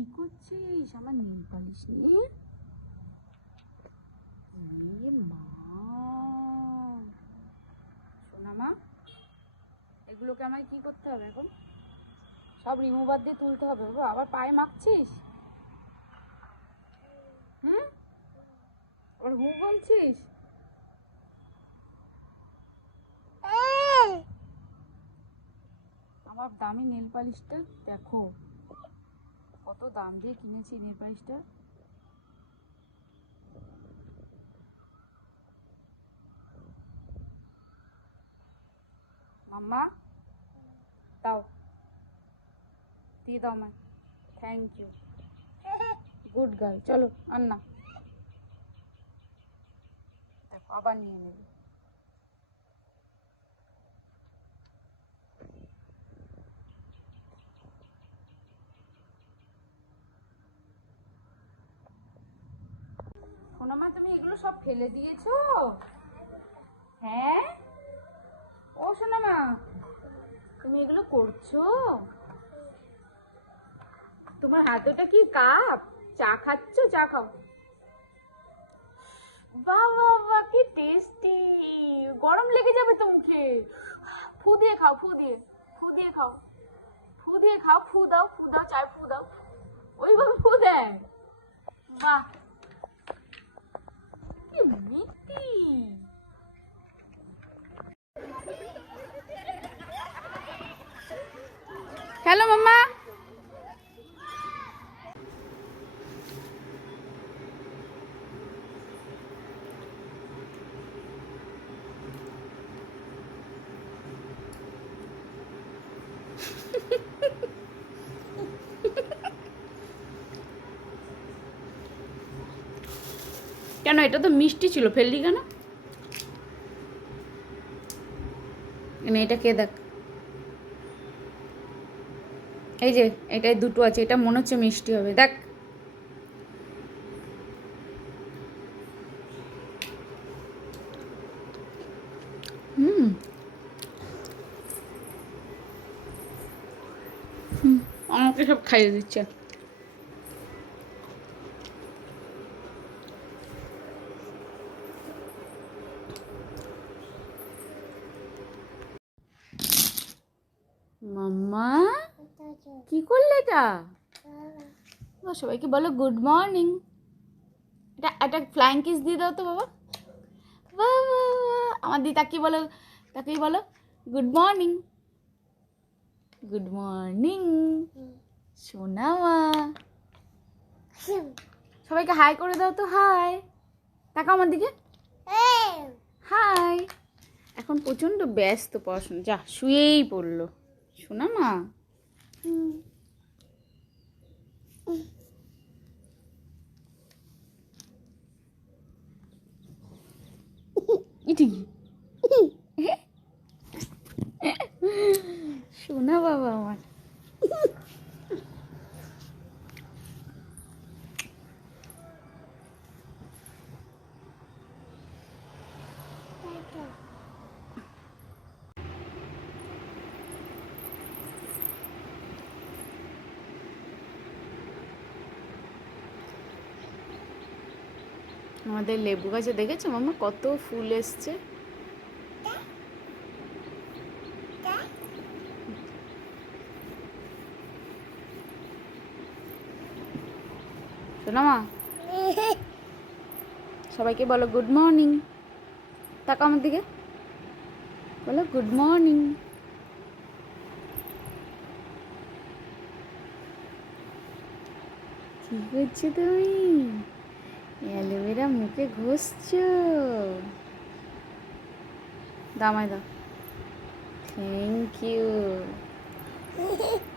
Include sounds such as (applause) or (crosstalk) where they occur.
কি করছিস? আমার নীল পালিশ নিয়ে মা। শোনা মা এগুলোকে আমায় কি করতে হবে এখন? সব রিমুভার দিয়ে তুলতে হবে বাবা আবার পায়ে মাখছিস? হুম? আবার হু বলছিস? আমার দামি নেল পালিশটা দেখো। কত দাম দিয়ে কিনেছি নেল পালিশটা মাম্মা, দাও। দিয়ে দাও আমায়। থ্যাংক ইউ গুড গার্ল চলো আর না দেখো, আবার নিয়ে নেবে। সোনামা, তুমি এগুলো সব ফেলে দিয়েছ? হ্যাঁ? ও সোনামা, তুমি এগুলো করছ? তোমার হাতেটা কি কাপ? চা খাচ্ছ? চা খাও। বাহ বাহ কি টেস্টি গরম লেগে যাবে তো মুখে। ফু দিয়ে খাও, ফু দিয়ে ফু দিয়ে খাও। ফু দিয়ে খাও, ফু দাও ফু দাও, চায় ফু দাও। ওইভাবে ফু দেয়। বাহ! কি মিষ্টি কেন? এটা তো মিষ্টি ছিল। ফেললি কেন? এটা কে দেখ? এই যে, এটাই দুটো আছে। এটা মনে হচ্ছে মিষ্টি হবে। দেখ। হুম। আমাকে সব খাইয়ে দিচ্ছে। মাম্মা? কি করলে এটা? সবাইকে বলো গুড মর্নিং এটা একটা ফ্লাইং কিস দিয়ে দাও তো বাবা। বাহ। আমার দি তাকিয়ে বলো তাকিয়ে বলো গুড মর্নিং গুড মর্নিং সোনা মা সবাইকে হাই করে দাও তো হাই তাকাও আমার দিকে। হাই এখন প্রচণ্ড ব্যস্ত পড়াশোনা। যা শুয়েই পড়ল। শোনা মা ইটি শোনা বাবা আমার আমাদের লেবু গাছে দেখেছ মামা কত ফুল এসছে। মা সবাইকে বলো গুড মর্নিং তাকা আমার দিকে। বলো গুড মর্নিং কি করছ তুমি? অ্যালোভেরা মুখে ঘষছ। দামায় দাও। Thank you (laughs)